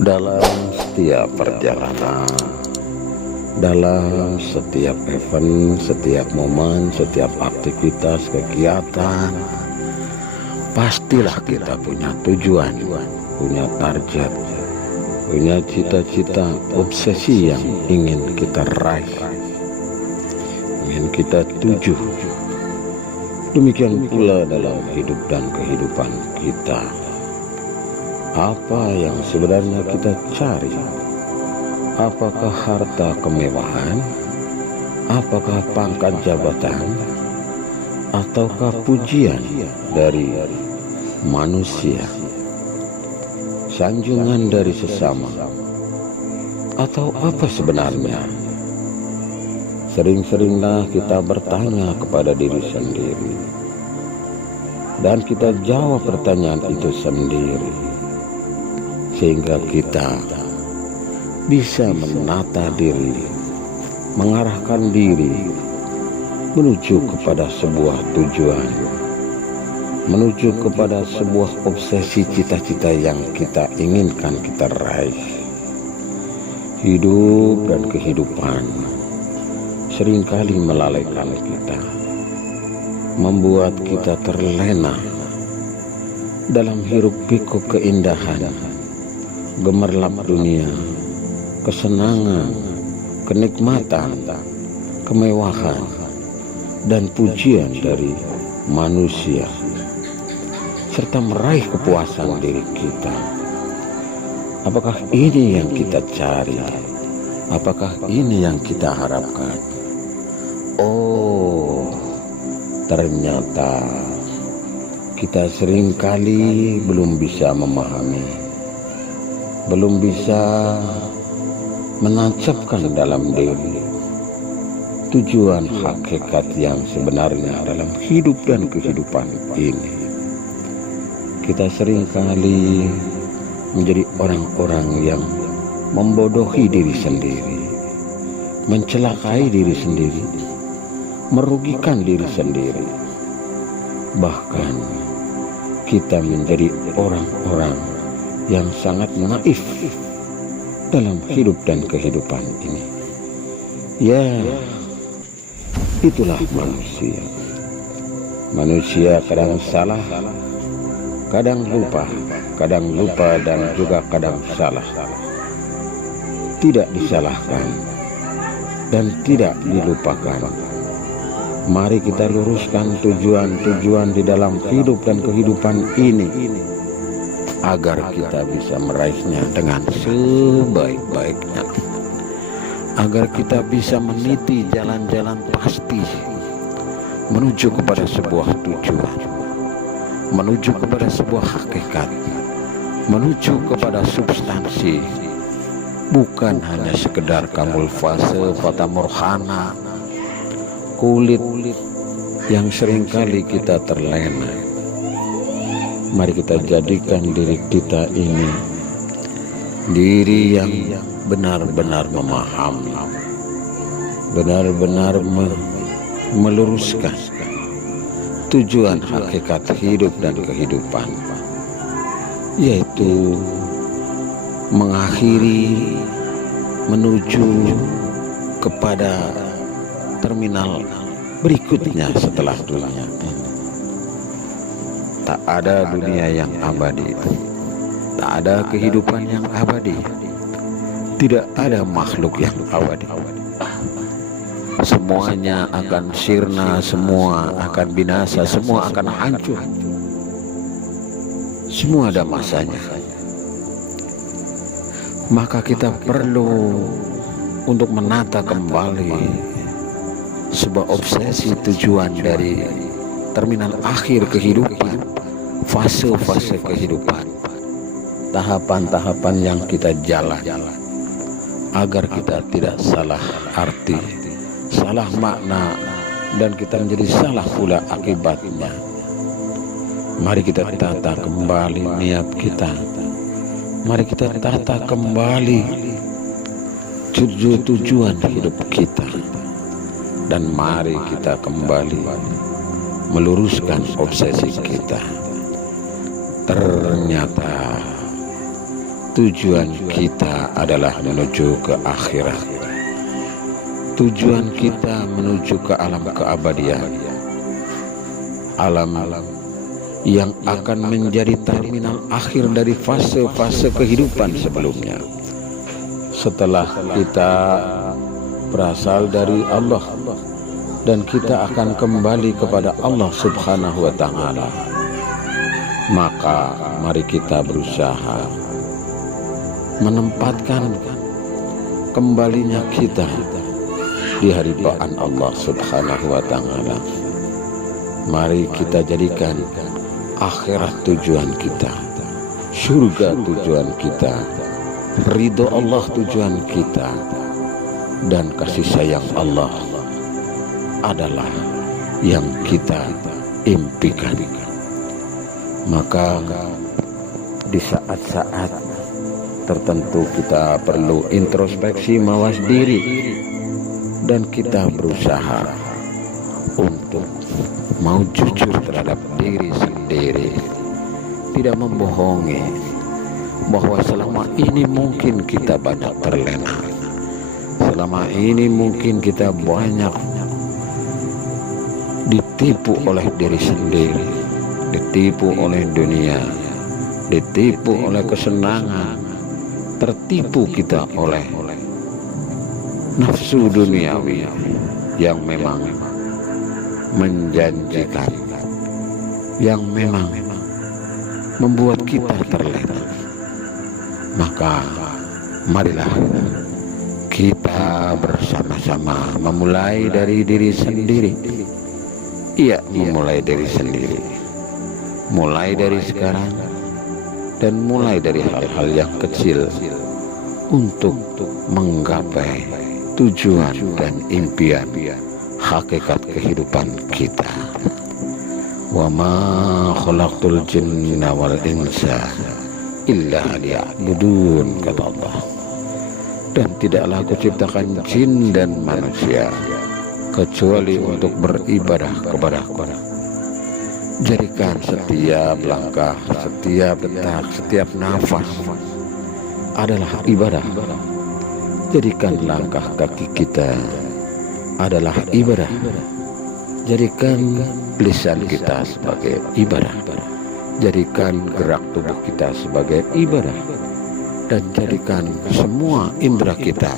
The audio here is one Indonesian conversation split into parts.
Dalam setiap perjalanan, dalam setiap event, setiap momen, setiap aktivitas, kegiatan, pastilah kita punya tujuan, punya target, punya cita-cita, obsesi yang ingin kita raih, ingin kita tuju. Demikian pula dalam hidup dan kehidupan kita. Apa yang sebenarnya kita cari? Apakah harta kemewahan? Apakah pangkat jabatan? Ataukah pujian dari manusia? Sanjungan dari sesama? Atau apa sebenarnya? Sering-seringlah kita bertanya kepada diri sendiri, dan kita jawab pertanyaan itu sendiri, sehingga kita bisa menata diri, mengarahkan diri menuju kepada sebuah tujuan, menuju kepada sebuah obsesi cita-cita yang kita inginkan kita raih. Hidup dan kehidupan seringkali melalaikan kita, membuat kita terlena dalam hiruk pikuk keindahan, gemerlap dunia, kesenangan, kenikmatan, kemewahan, dan pujian dari manusia, serta meraih kepuasan diri kita. Apakah ini yang kita cari? Apakah ini yang kita harapkan? Oh, ternyata kita seringkali belum bisa memahami, belum bisa menancapkan dalam diri tujuan hakikat yang sebenarnya dalam hidup dan kehidupan ini. Kita seringkali menjadi orang-orang yang membodohi diri sendiri, mencelakai diri sendiri, merugikan diri sendiri. Bahkan kita menjadi orang-orang yang sangat naif dalam hidup dan kehidupan ini. Ya, itulah manusia. Manusia kadang salah, kadang lupa dan juga kadang salah. Tidak disalahkan dan tidak dilupakan. Mari kita luruskan tujuan-tujuan di dalam hidup dan kehidupan ini, agar kita bisa meraihnya dengan sebaik-baiknya, agar kita bisa meniti jalan-jalan pasti menuju kepada sebuah tujuan, menuju kepada sebuah hakikat, menuju kepada substansi, bukan hanya sekedar kamuflase fata morgana, kulit yang seringkali kita terlena. Mari kita jadikan diri kita ini diri yang benar-benar memahami, benar-benar meluruskan tujuan hakikat hidup dan kehidupan, yaitu mengakhiri, menuju kepada terminal berikutnya setelah dunia ini. Tak ada dunia yang abadi, tak ada kehidupan yang abadi, tidak ada makhluk yang abadi. Semuanya akan sirna, semua akan binasa, semua akan hancur. Semua ada masanya. Maka kita perlu untuk menata kembali sebuah obsesi tujuan dari terminal akhir kehidupan, fase-fase kehidupan, tahapan-tahapan yang kita jalan, agar kita tidak salah arti, salah makna, dan kita menjadi salah pula akibatnya. Mari kita tata kembali niat kita, mari kita tata kembali tujuan hidup kita, dan mari kita kembali meluruskan obsesi kita. Ternyata tujuan kita adalah menuju ke akhirat. Tujuan kita menuju ke alam keabadian, alam yang akan menjadi terminal akhir dari fase-fase kehidupan sebelumnya. Setelah kita berasal dari Allah dan kita akan kembali kepada Allah Subhanahu wa Ta'ala, maka mari kita berusaha menempatkan kembalinya kita di hadapan Allah Subhanahu wa Ta'ala. Mari kita jadikan akhirat tujuan kita, surga tujuan kita, ridho Allah tujuan kita, dan kasih sayang Allah adalah yang kita impikan. Maka di saat-saat tertentu kita perlu introspeksi, mawas diri, dan kita berusaha untuk mau jujur terhadap diri sendiri, tidak membohongi bahwa selama ini mungkin kita banyak terlena, selama ini mungkin kita banyak ditipu oleh diri sendiri, ditipu oleh dunia, ditipu oleh kesenangan, tertipu kita oleh nafsu duniawi yang memang menjanjikan, yang memang membuat kita terlena. Maka marilah kita bersama-sama memulai dari diri sendiri. Iya, memulai dari sendiri, mulai dari sekarang, dan mulai dari hal-hal yang kecil untuk menggapai tujuan dan impian hakikat kehidupan kita. Wa ma khalaqtul jinna wal insa illa liya'budun, kata Allah. Dan tidaklah aku ciptakan jin dan manusia kecuali untuk beribadah kepadaku. Jadikan setiap langkah, setiap detak, setiap nafas adalah ibadah. Jadikan langkah kaki kita adalah ibadah. Jadikan lisan kita sebagai ibadah. Jadikan gerak tubuh kita sebagai ibadah. Dan jadikan semua indera kita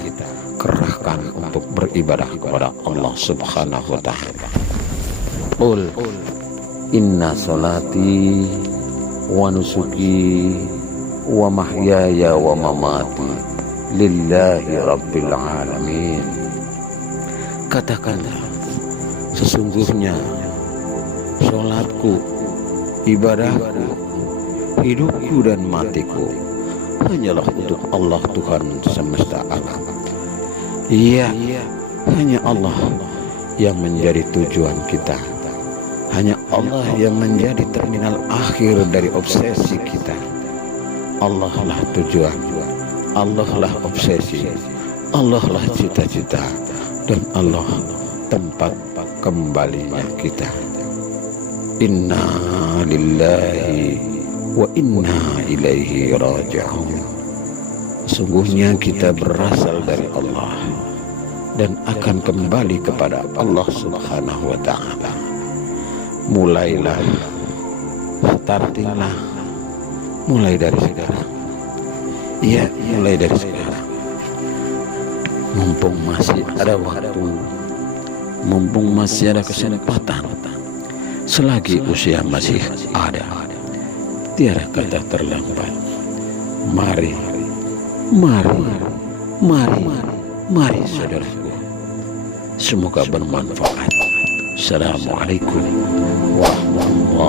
kerahkan untuk beribadah kepada Allah Subhanahu wa Ta'ala. Qul inna salati wa nusuki wa mahyaya wa mamati lillahi rabbil alamin. Katakanlah, sesungguhnya sholatku, ibadahku, hidupku dan matiku hanyalah untuk Allah Tuhan semesta alam. Iya, hanya Allah yang menjadi tujuan kita. Hanya Allah yang menjadi terminal akhir dari obsesi kita. Allah lah tujuan, Allah lah obsesi, Allah lah cita-cita, dan Allah tempat kembalinya kita. Inna lillahi wa inna ilaihi raji'un. Sungguhnya kita berasal dari Allah dan akan kembali kepada Allah Subhanahu wa Ta'ala. Mulailah, startinglah, mulai dari sekarang. Iya, mulai dari sekarang. Mumpung masih ada waktu, mumpung masih ada kesempatan, selagi usia masih ada, tiada kata terlambat. Mari, mari, mari, mari saudaraku. Semoga bermanfaat. Assalamualaikum warahmatullahi wabarakatuh.